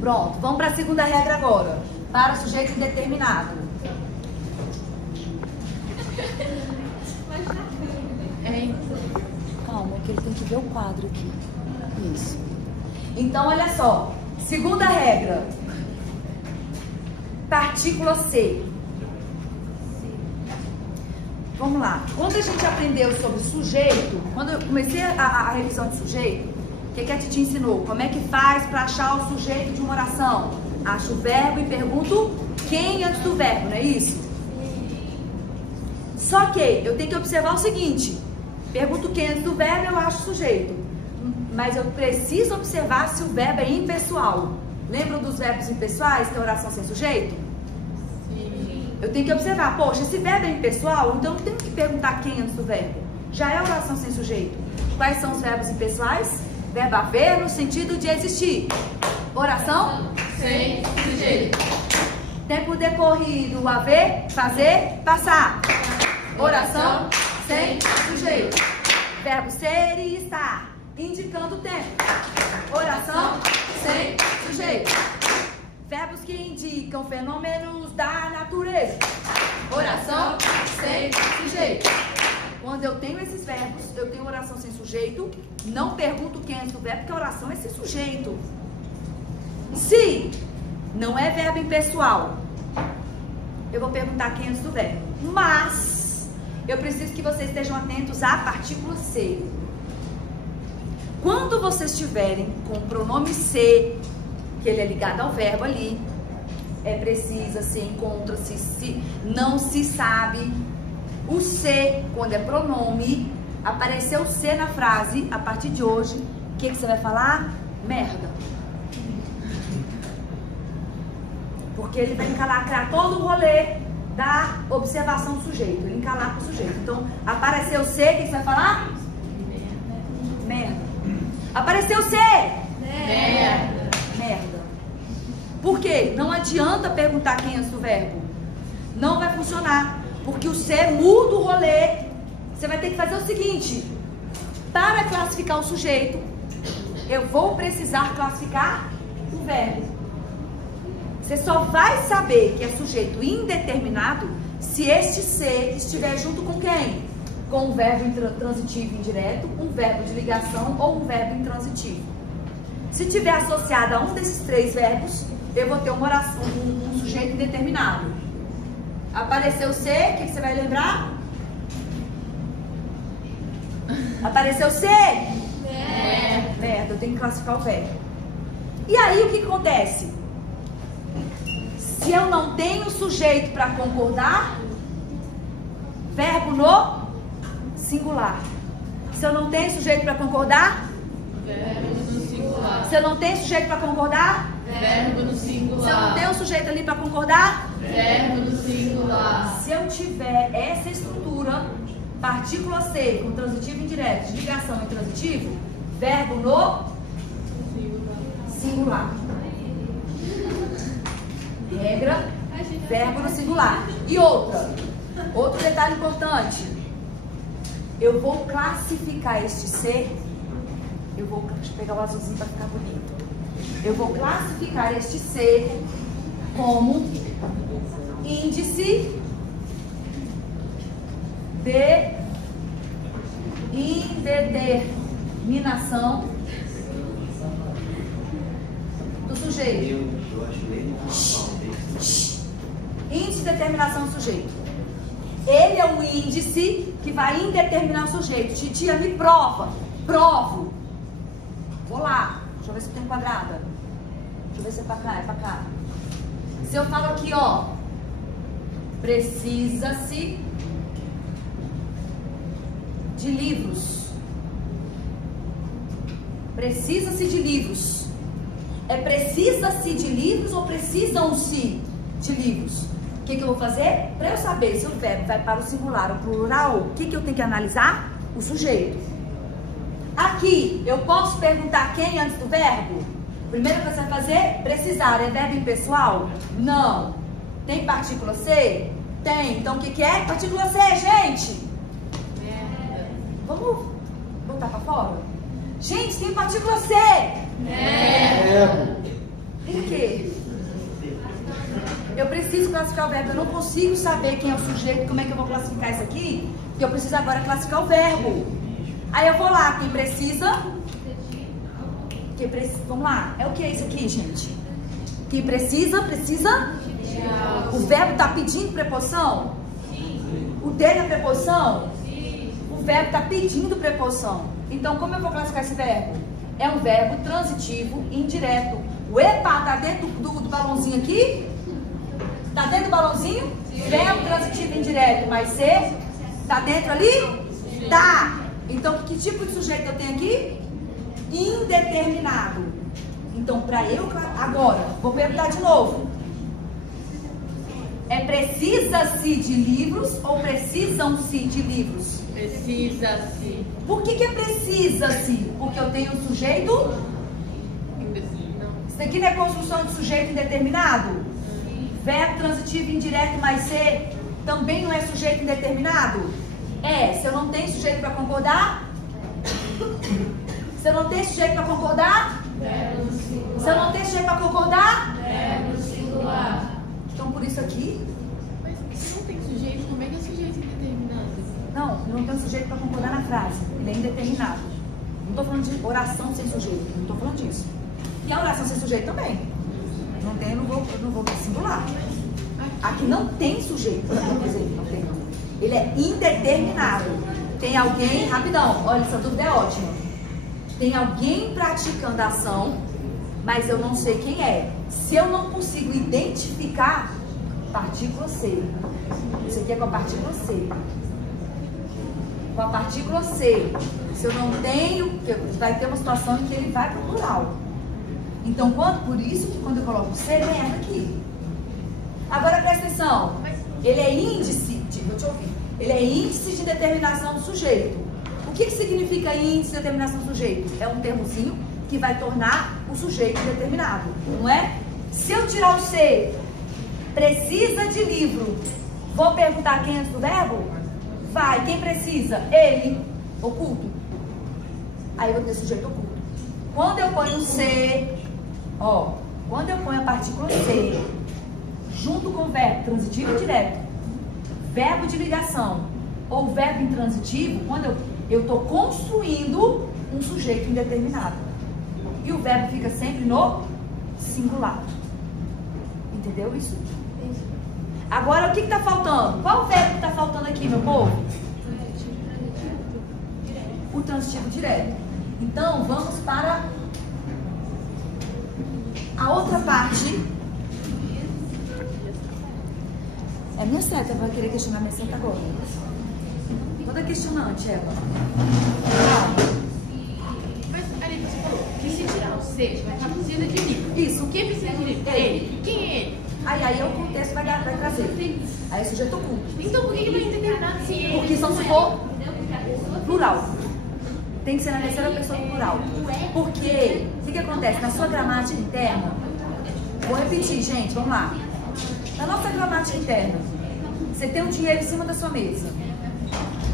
Pronto, vamos para a segunda regra agora. Para o sujeito indeterminado. Calma, que ele tem que ver o quadro aqui. Isso. Então, olha só. Segunda regra. Partícula C. Vamos lá. Quando a gente aprendeu sobre sujeito, quando eu comecei a revisão de sujeito, o que a Titi ensinou? Como é que faz para achar o sujeito de uma oração? Acho o verbo e pergunto quem antes do verbo, não é isso? Só que eu tenho que observar o seguinte. Pergunto quem antes do verbo, eu acho o sujeito. Mas eu preciso observar se o verbo é impessoal. Lembram dos verbos impessoais, que é oração sem sujeito? Sim. Eu tenho que observar, poxa, esse verbo é impessoal, então eu tenho que perguntar quem antes do verbo. Já é oração sem sujeito. Quais são os verbos impessoais? Verbo haver no sentido de existir. Oração sem sujeito. Tempo decorrido, haver, fazer, passar. Oração sem sujeito. Verbo ser e estar, indicando o tempo. Oração sem sujeito. Verbos que indicam fenômenos da natureza. Oração sem sujeito. Quando eu tenho esses verbos, eu tenho oração sem sujeito, não pergunto quem é antes do verbo, porque a oração é sem sujeito. Se não é verbo impessoal, eu vou perguntar quem é antes do verbo. Mas eu preciso que vocês estejam atentos à partícula C. Quando vocês estiverem com o pronome C, que ele é ligado ao verbo ali, é precisa, se encontra, se não se sabe. O C, quando é pronome, apareceu o C na frase, a partir de hoje, o que você vai falar? Merda. Porque ele vai encalacrar todo o rolê da observação do sujeito. Ele encalaca o sujeito. Então, apareceu o C, o que você vai falar? Merda. Apareceu o C! Merda. Merda. Por quê? Não adianta perguntar quem é antes do verbo. Não vai funcionar. Porque o C muda o rolê. Você vai ter que fazer o seguinte. Para classificar o sujeito, eu vou precisar classificar o verbo. Você só vai saber que é sujeito indeterminado se este C estiver junto com quem? Com um verbo intransitivo indireto, um verbo de ligação ou um verbo intransitivo. Se estiver associado a um desses três verbos, eu vou ter uma oração, um sujeito indeterminado. Apareceu C, o que você vai lembrar? Apareceu C? Merda, eu tenho que classificar o verbo. E aí o que acontece? Se eu não tenho sujeito para concordar, verbo no singular. Se eu não tenho sujeito para concordar, verbo no singular. Se eu não tenho sujeito para concordar, verbo no singular. Se eu não tenho sujeito ali para concordar, verbo no singular. Se eu tiver essa estrutura, partícula C com transitivo indireto, de ligação e transitivo, verbo no singular. Regra, verbo no singular. E outro detalhe importante. Eu vou classificar este C. Deixa eu pegar o azulzinho para ficar bonito. Eu vou classificar este C como índice de indeterminação do sujeito. Índice de determinação do sujeito. Ele é um índice que vai indeterminar o sujeito. Titia, me prova. Provo. Vou lá. Deixa eu ver se tem quadrada. Deixa eu ver se é pra cá. É pra cá. Se eu falo aqui, ó. Precisa-se de livros. Precisa-se de livros. É precisa-se de livros ou precisam-se de livros? O que eu vou fazer? Para eu saber se o verbo vai para o singular ou plural, o que eu tenho que analisar? O sujeito. Aqui, eu posso perguntar quem antes do verbo? Primeiro que você vai fazer, precisar. É verbo impessoal? Não. Tem partícula C? Tem. Então, o que é? Partícula C, gente? Vamos botar para fora? Gente, tem partícula C. Verbo. Tem o quê? Eu preciso classificar o verbo. Eu não consigo saber quem é o sujeito, como é que eu vou classificar isso aqui? Porque eu preciso agora classificar o verbo. Aí eu vou lá, quem precisa... Vamos lá, é o que é isso aqui, gente? Quem precisa... O verbo está pedindo preposição? O dele é preposição? O verbo está pedindo preposição. Então, como eu vou classificar esse verbo? É um verbo transitivo indireto. O epa tá dentro do balãozinho aqui? Tá dentro do balãozinho? Verbo transitivo indireto, mas ser tá dentro ali? Tá. Então, que tipo de sujeito eu tenho aqui? Indeterminado. Então, para eu... Agora, vou perguntar de novo. É precisa-se de livros ou precisam-se de livros? Precisa-se. Por que é precisa-se? Porque eu tenho um sujeito? Isso daqui não é construção de sujeito indeterminado? Verbo transitivo indireto mais ser também não é sujeito indeterminado? É, se eu não tenho sujeito para concordar? Se eu não tenho sujeito para concordar? Verbo singular. Se eu não tenho sujeito para concordar? Verbo singular. Então por isso aqui... Mas se não tem sujeito, como é que é sujeito indeterminado? Não, eu não tenho sujeito para concordar na frase. Ele é indeterminado. Não estou falando de oração sem sujeito. Não estou falando disso. E a oração sem sujeito também. Não tem, eu não vou singular. Aqui não tem sujeito. Quer dizer, não tem. Ele é indeterminado. Tem alguém, rapidão, olha, essa dúvida é ótima. Tem alguém praticando a ação, mas eu não sei quem é. Se eu não consigo identificar, partícula C. Isso aqui é com a partícula C. Com a partícula C. Se eu não tenho, vai ter uma situação em que ele vai para o plural. Então, por isso que quando eu coloco C, ele entra aqui. Agora presta atenção. Ele é índice, vou te ouvir. Ele é índice de determinação do sujeito. O que significa índice de determinação do sujeito? É um termozinho que vai tornar o sujeito determinado, não é? Se eu tirar o C, precisa de livro, vou perguntar quem antes do verbo? Vai, quem precisa? Ele, oculto. Aí eu vou ter sujeito oculto. Quando eu ponho o C, ó, quando eu ponho a partícula C, junto com o verbo transitivo e direto, verbo de ligação ou verbo intransitivo, quando eu estou construindo um sujeito indeterminado. E o verbo fica sempre no singular. Entendeu isso? Agora, o que está faltando? Qual o verbo que está faltando aqui, meu povo? O transitivo direto. Então, vamos para a outra parte. É minha seta, vai querer questionar minha seta agora. Toda questionante, Eva. Mas, ali você falou que se tirar o C, vai estar precisa de livro. Isso. Quem precisa de livro? Ele. Quem é ele? Aí o contexto vai trazer. Aí o sujeito oculto. Então por que vai indeterminado se ele... Porque são se for plural. Tem que ser na terceira pessoa do plural. Porque, o que acontece? Na sua gramática interna, vou repetir, gente, vamos lá. Na nossa gramática interna, você tem um dinheiro em cima da sua mesa.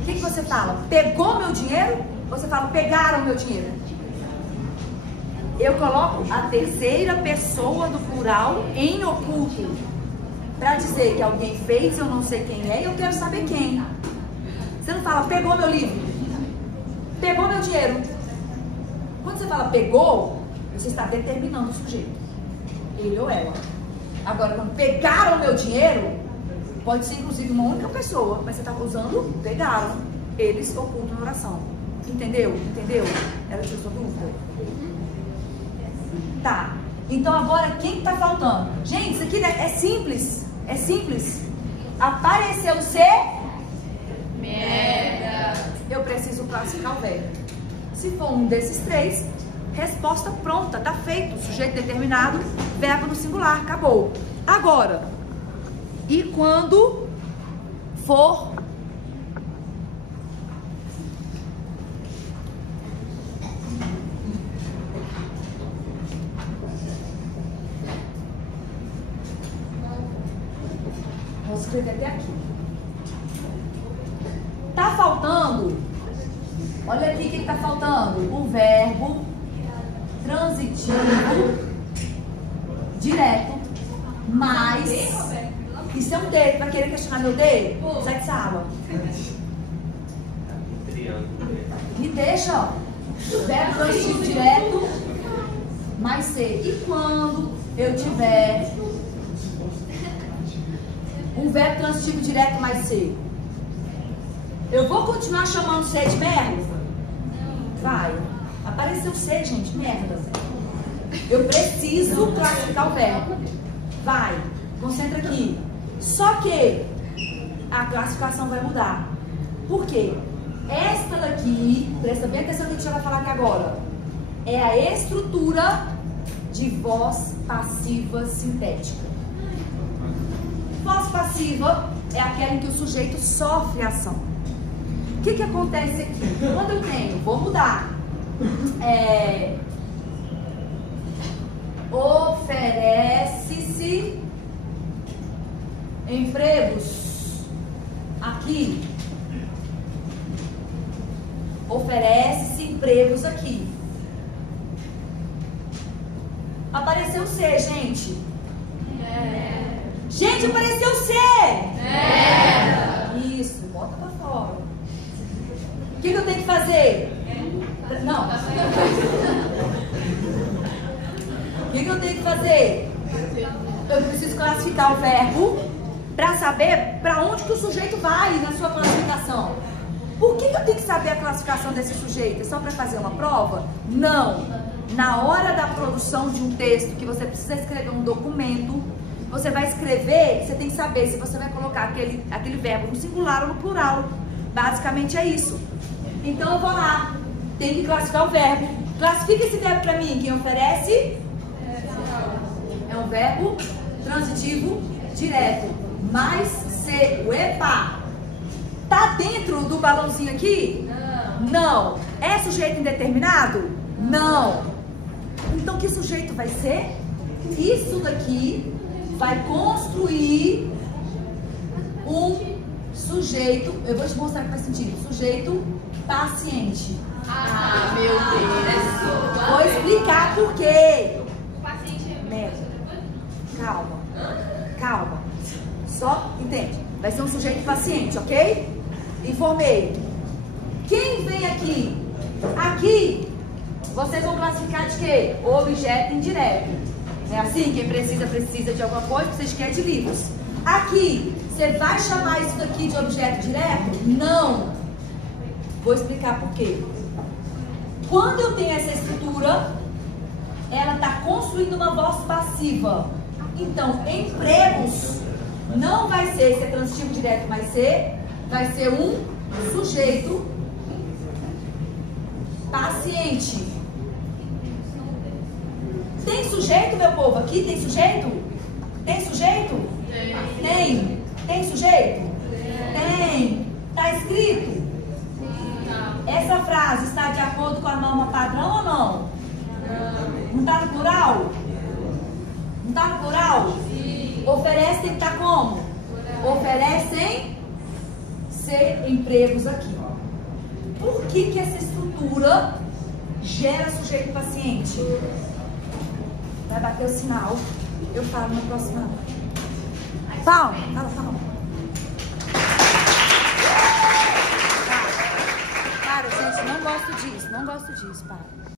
O que você fala? Pegou meu dinheiro? Ou você fala, pegaram meu dinheiro? Eu coloco a terceira pessoa do plural em oculto. Pra dizer que alguém fez, eu não sei quem é e eu quero saber quem. Você não fala, pegou meu livro. Pegou meu dinheiro. Quando você fala pegou, você está determinando o sujeito. Ele ou ela. Agora, quando pegaram meu dinheiro, pode ser inclusive uma única pessoa, mas você está usando pegaram. Eles ocultam na oração. Entendeu? Entendeu? Era a sua dúvida? Tá. Então agora, quem está faltando? Gente, isso aqui é simples. É simples. Apareceu o C. Merda. Eu preciso classificar o verbo. Se for um desses três, resposta pronta, tá feito. Sujeito determinado, verbo no singular, acabou. Agora, e quando for vou escrever até aqui. Tá faltando, olha aqui o que está faltando, o verbo transitivo mais. Isso é um D. Vai querer questionar meu D? Sai de sala. Me deixa, ó. Verbo transitivo direto mais C. E quando eu tiver um verbo transitivo direto mais C, eu vou continuar chamando C de merda? Vai. Apareceu C, gente. Merda. Eu preciso classificar o verbo. Vai. Concentra aqui. Só que a classificação vai mudar. Por quê? Esta daqui, presta bem atenção no que a gente vai falar aqui agora, é a estrutura de voz passiva sintética. Voz passiva é aquela em que o sujeito sofre a ação. O que acontece aqui? Quando eu tenho, vou mudar, oferece-se empregos aqui. Oferece-se empregos aqui. Apareceu C, gente. Gente, apareceu C. Isso, bota pra fora. O que eu tenho que fazer? Não. O que eu tenho que fazer? Eu preciso classificar o verbo para saber para onde que o sujeito vai na sua classificação. Por que eu tenho que saber a classificação desse sujeito? É só para fazer uma prova? Não. Na hora da produção de um texto, que você precisa escrever um documento, você vai escrever, você tem que saber se você vai colocar aquele verbo no singular ou no plural. Basicamente é isso. Então eu vou lá, tenho que classificar o verbo. Classifica esse verbo para mim. Quem oferece é um verbo transitivo direto. Mais C. Epa! Tá dentro do balãozinho aqui? Não. É sujeito indeterminado? Não. Então que sujeito vai ser? Isso daqui vai construir um sujeito, eu vou te mostrar que faz sentido, sujeito paciente. Ah, meu Deus. Vou explicar por quê. O paciente é... Merda. Calma. Calma. Só entende. Vai ser um sujeito paciente, ok? Informei. Quem vem aqui? Aqui, vocês vão classificar de quê? Objeto indireto. É assim? Quem precisa de alguma coisa, precisa de quê? De livros. Aqui, você vai chamar isso daqui de objeto direto? Não. Vou explicar por quê. Quando eu tenho essa estrutura, ela está construindo uma voz passiva. Então, empregos não vai ser transitivo direto, vai ser um sujeito paciente. Tem sujeito, meu povo? Aqui tem sujeito? Tem sujeito? Tem. Tem sujeito? Tem. Está escrito? Essa frase está de acordo com a norma padrão ou não? Não está no plural? Não está no plural? Oferece tem que estar como? Oferecem ser empregos aqui. Por que essa estrutura gera sujeito paciente? Vai bater o sinal. Eu falo na próxima. Fala. Para, gente, não gosto disso. Para.